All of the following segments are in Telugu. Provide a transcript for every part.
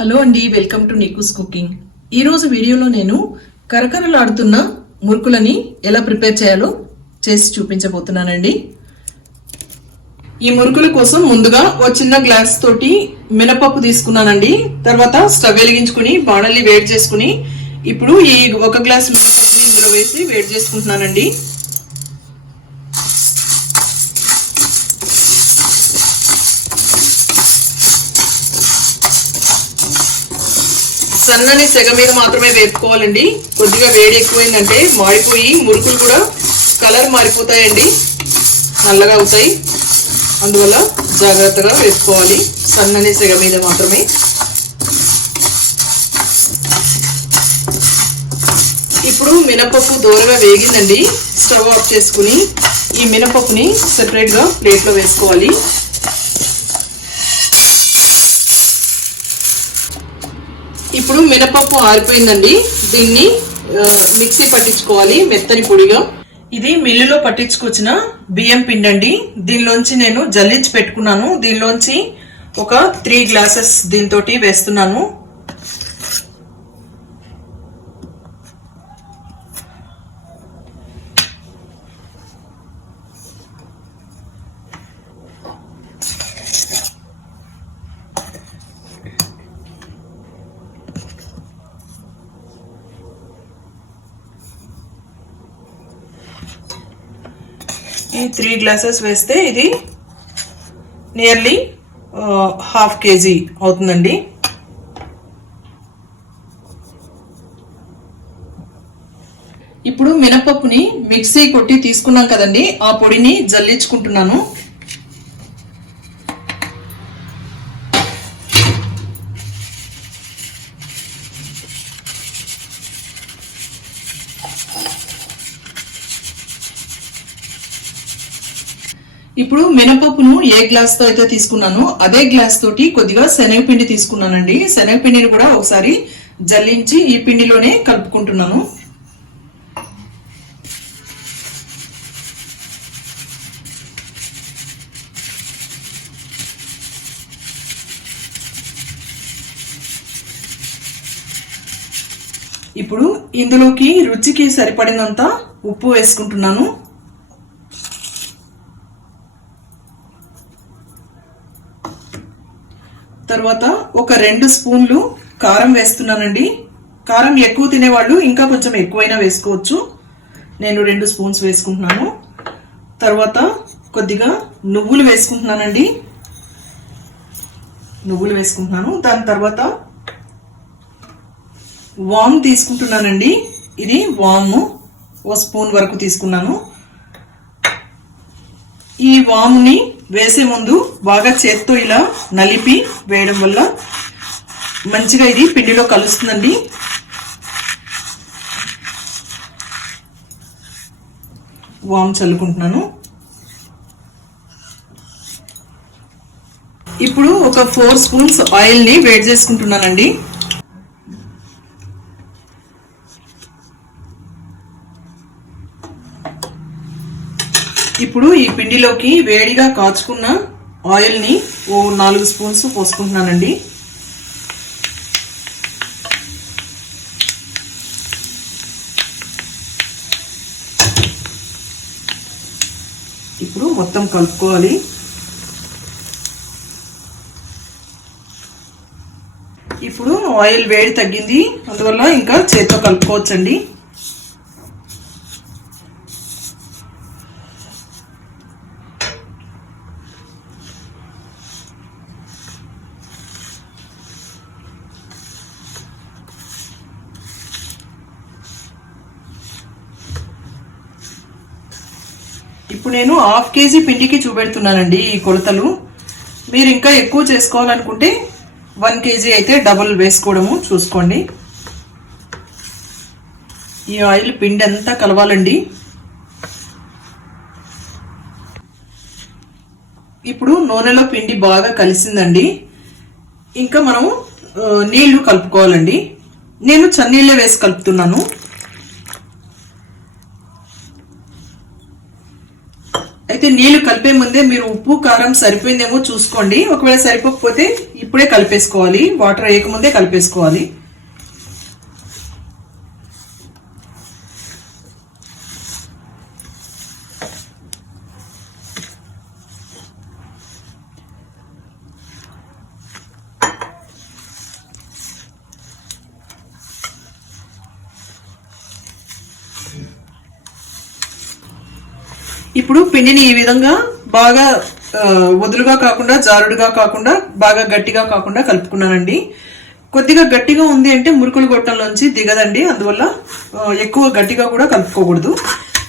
హలో అండి, వెల్కమ్ టు నికుస్ కుకింగ్. ఈ రోజు వీడియోలో నేను కరకరలాడుతున్న మురుకులని ఎలా ప్రిపేర్ చేయాలో చేసి చూపించబోతున్నానండి. ఈ మురుకుల కోసం ముందుగా ఒక చిన్న గ్లాస్ తోటి మినపప్పు తీసుకున్నానండి. తర్వాత స్టవ్ వెలిగించుకుని బాణలి వేడి చేసుకుని ఇప్పుడు ఈ ఒక గ్లాస్ మినపప్పుని ఇందులో వేసి వేడి చేసుకుంటున్నానండి. సన్నని సెగ మీద మాత్రమే వేపుకోవాలండి. కొద్దిగా వేడి ఎక్కువైందంటే మాడిపోయి మురుకులు కూడా కలర్ మారిపోతాయండి, నల్లగా అవుతాయి. అందువల్ల జాగ్రత్తగా వేపుకోవాలి, సన్నని సెగ మీద మాత్రమే. ఇప్పుడు మినపప్పు దోరగా వేగిందండి. స్టవ్ ఆఫ్ చేసుకుని ఈ మినపప్పుని సెపరేట్గా ప్లేట్లో వేసుకోవాలి. ఇప్పుడు మినపప్పు ఆరిపోయిందండి. దీన్ని మిక్సీ పట్టించుకోవాలి మెత్తని పొడిగా. ఇది మిల్లులో పట్టించుకొచ్చిన బియ్యం పిండి అండి. దీనిలోంచి నేను జల్లించి పెట్టుకున్నాను. దీనిలోంచి ఒక 3 గ్లాసెస్ దీంతో వేస్తున్నాను. ఈ 3 గ్లాసెస్ వేస్తే ఇది నియర్లీ 1/2 kg అవుతుందండి. ఇప్పుడు మినపప్పుని మిక్సీ కొట్టి తీసుకున్నాం కదండి, ఆ పొడిని జల్లించుకుంటున్నాను. ఇప్పుడు మినపప్పును ఏ గ్లాస్ తో అయితే తీసుకున్నానో అదే గ్లాస్ తోటి కొద్దిగా శనగపిండి తీసుకున్నానండి. శనగపిండిని కూడా ఒకసారి జల్లించి ఈ పిండిలోనే కలుపుకుంటున్నాను. ఇప్పుడు ఇందులోకి రుచికి సరిపడినంత ఉప్పు వేసుకుంటున్నాను. తర్వాత ఒక 2 స్పూన్లు కారం వేస్తున్నానండి. కారం ఎక్కువ తినేవాళ్ళు ఇంకా కొంచెం ఎక్కువైనా వేసుకోవచ్చు. నేను 2 స్పూన్స్ వేసుకుంటున్నాను. తర్వాత కొద్దిగా నువ్వులు వేసుకుంటున్నానండి. నువ్వులు వేసుకుంటున్నాను. దాని తర్వాత వాము తీసుకుంటున్నానండి. ఇది వాము 1 స్పూన్ వరకు తీసుకున్నాను. ఈ వాముని వేసే ముందు బాగా చేత్తో ఇలా నలిపి వేయడం వల్ల మంచిగా ఇది పిండిలో కలుస్తుందండి. వాము చల్లుకుంటున్నాను. ఇప్పుడు ఒక 4 స్పూన్స్ ఆయిల్ని వేడి చేసుకుంటున్నానండి. ఇప్పుడు ఈ పిండిలోకి వేడిగా కాచుకున్న ఆయిల్ని 4 స్పూన్స్ పోసుకుంటున్నానండి. ఇప్పుడు మొత్తం కలుపుకోవాలి. ఇప్పుడు ఆయిల్ వేడి తగ్గింది, అందువల్ల ఇంకా చేత్తో కలుపుకోవచ్చండి. ఇప్పుడు నేను 1/2 kg పిండికి చూపెడుతున్నానండి ఈ కొలతలు. మీరు ఇంకా ఎక్కువ చేసుకోవాలనుకుంటే 1 kg అయితే డబుల్ వేసుకోవడము చూసుకోండి. ఈ ఆయిల్ పిండి అంతా కలవాలండి. ఇప్పుడు నూనెలో పిండి బాగా కలిసిందండి. ఇంకా మనం నీళ్లు కలుపుకోవాలండి. నేను చన్నీళ్ళే వేసి కలుపుతున్నాను. అయితే నీళ్లు కలిపే ముందే మీరు ఉప్పు కారం సరిపోయిందేమో చూసుకోండి. ఒకవేళ సరిపోకపోతే ఇప్పుడే కలిపేసుకోవాలి, వాటర్ వేయకముందే కలిపేసుకోవాలి. ఇప్పుడు పిండిని ఈ విధంగా బాగా వదులుగా కాకుండా జారుడుగా కాకుండా బాగా గట్టిగా కాకుండా కలుపుకున్నానండి. కొద్దిగా గట్టిగా ఉంది అంటే మురుకులు గొట్టంలోంచి దిగదండి, అందువల్ల ఎక్కువ గట్టిగా కూడా కలుపుకోకూడదు.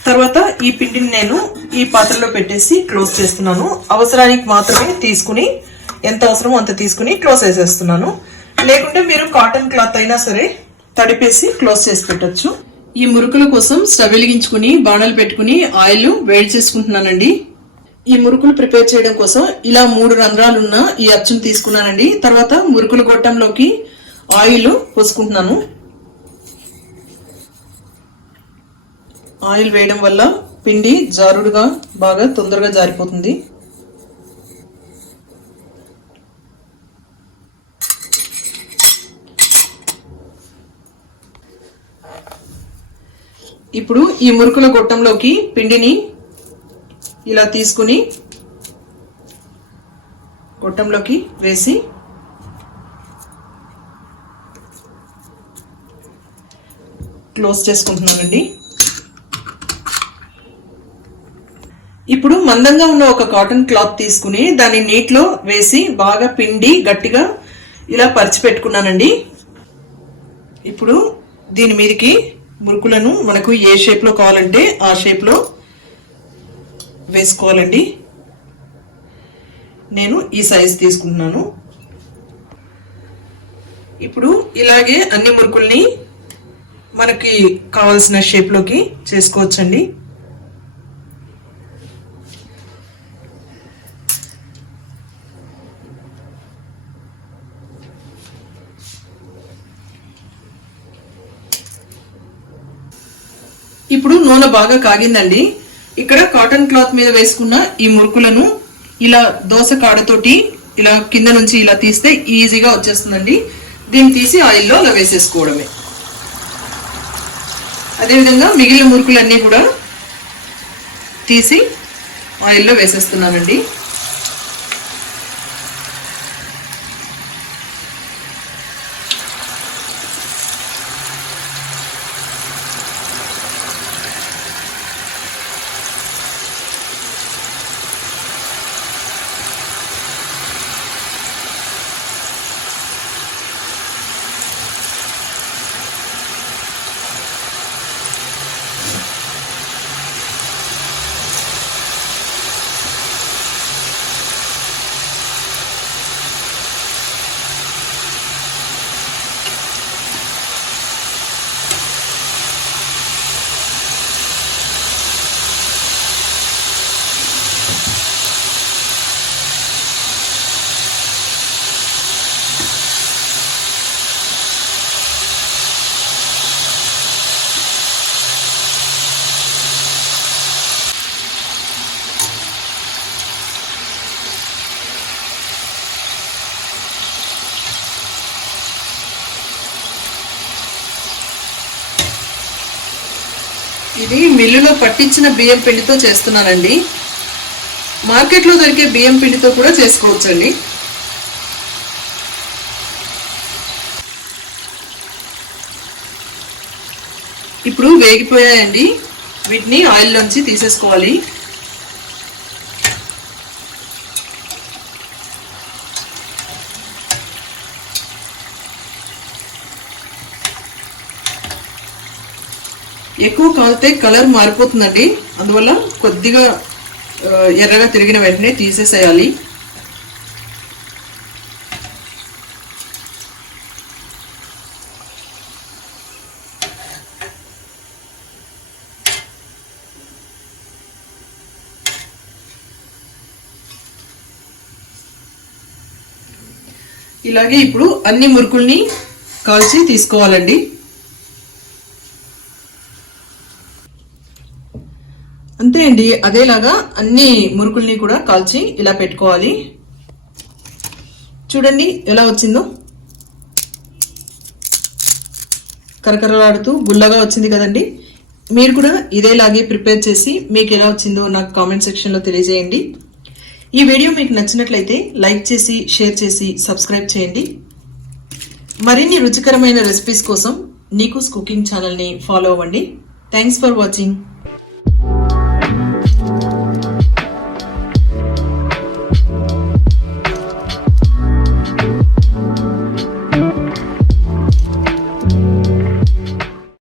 తర్వాత ఈ పిండిని నేను ఈ పాత్రలో పెట్టేసి క్లోజ్ చేస్తున్నాను. అవసరానికి మాత్రమే తీసుకుని, ఎంత అవసరమో అంత తీసుకుని క్లోజ్ చేసేస్తున్నాను. లేకుంటే మీరు కాటన్ క్లాత్ అయినా సరే తడిపేసి క్లోజ్ చేసి పెట్టచ్చు. ఈ మురుకుల కోసం స్టవ్ వెలిగించుకుని బాణలు పెట్టుకుని ఆయిల్ వేడి చేసుకుంటున్నానండి. ఈ మురుకులు ప్రిపేర్ చేయడం కోసం ఇలా 3 రంధ్రాలున్న ఈ అచ్చును తీసుకున్నానండి. తర్వాత మురుకుల గొట్టంలోకి ఆయిల్ పోసుకుంటున్నాను. ఆయిల్ వేయడం వల్ల పిండి జారుడుగా బాగా తొందరగా జారిపోతుంది. ఇప్పుడు ఈ మురుకుల గొట్టంలోకి పిండిని ఇలా తీసుకుని గొట్టంలోకి వేసి క్లోజ్ చేసుకుంటున్నానండి. ఇప్పుడు మందంగా ఉన్న ఒక కాటన్ క్లాత్ తీసుకుని దాన్ని నీటిలో వేసి బాగా పిండి గట్టిగా ఇలా పరిచి పెట్టుకున్నానండి. ఇప్పుడు దీని మీదకి మురుకులను మనకు ఏ షేప్ లో కావాలంటే ఆ షేప్ లో వేసుకోవాలండి. నేను ఈ సైజ్ తీసుకుంటున్నాను. ఇప్పుడు ఇలాగే అన్ని మురుకుల్ని మనకి కావాల్సిన షేప్ లోకి చేసుకోవచ్చండి. ఇప్పుడు నూనె బాగా కాగిందండి. ఇక్కడ కాటన్ క్లాత్ మీద వేసుకున్న ఈ మురుకులను ఇలా దోస కాడతోటి ఇలా కింద నుంచి ఇలా తీస్తే ఈజీగా వచ్చేస్తుందండి. దీన్ని తీసి ఆయిల్లో అలా వేసేసుకోవడమే. అదేవిధంగా మిగిలిన మురుకులన్నీ కూడా తీసి ఆయిల్లో వేసేస్తున్నానండి. ఇది మిల్లులో పట్టించిన బియ్యం పిండితో చేస్తున్నానండి. మార్కెట్లో దొరికే బియ్యం పిండితో కూడా చేసుకోవచ్చండి. ఇప్పుడు వేగిపోయాయండి, వీటిని ఆయిల్ నుంచి తీసేసుకోవాలి. ఎక్కువ కాలితే కలర్ మారిపోతుందండి, అందువల్ల కొద్దిగా ఎర్రగా తిరిగిన వెంటనే తీసేసేయాలి. ఇలాగే ఇప్పుడు అన్ని మురుకుల్ని కాల్చి తీసుకోవాలండి. అంతే అంతే అండి, అదేలాగా అన్ని మురుకుల్ని కూడా కాల్చి ఇలా పెట్టుకోవాలి. చూడండి ఎలా వచ్చిందో, కరకరలాడుతూ గుల్లగా వచ్చింది కదండి. మీరు కూడా ఇదేలాగే ప్రిపేర్ చేసి మీకు ఎలా వచ్చిందో నాకు కామెంట్ సెక్షన్ లో తెలియజేయండి. ఈ వీడియో మీకు నచ్చినట్లయితే లైక్ చేసి, షేర్ చేసి, సబ్స్క్రైబ్ చేయండి. మరిన్ని రుచికరమైన రెసిపీస్ కోసం నీకుస్ కుకింగ్ ఛానల్ ని ఫాలో అవ్వండి. Thanks for watching.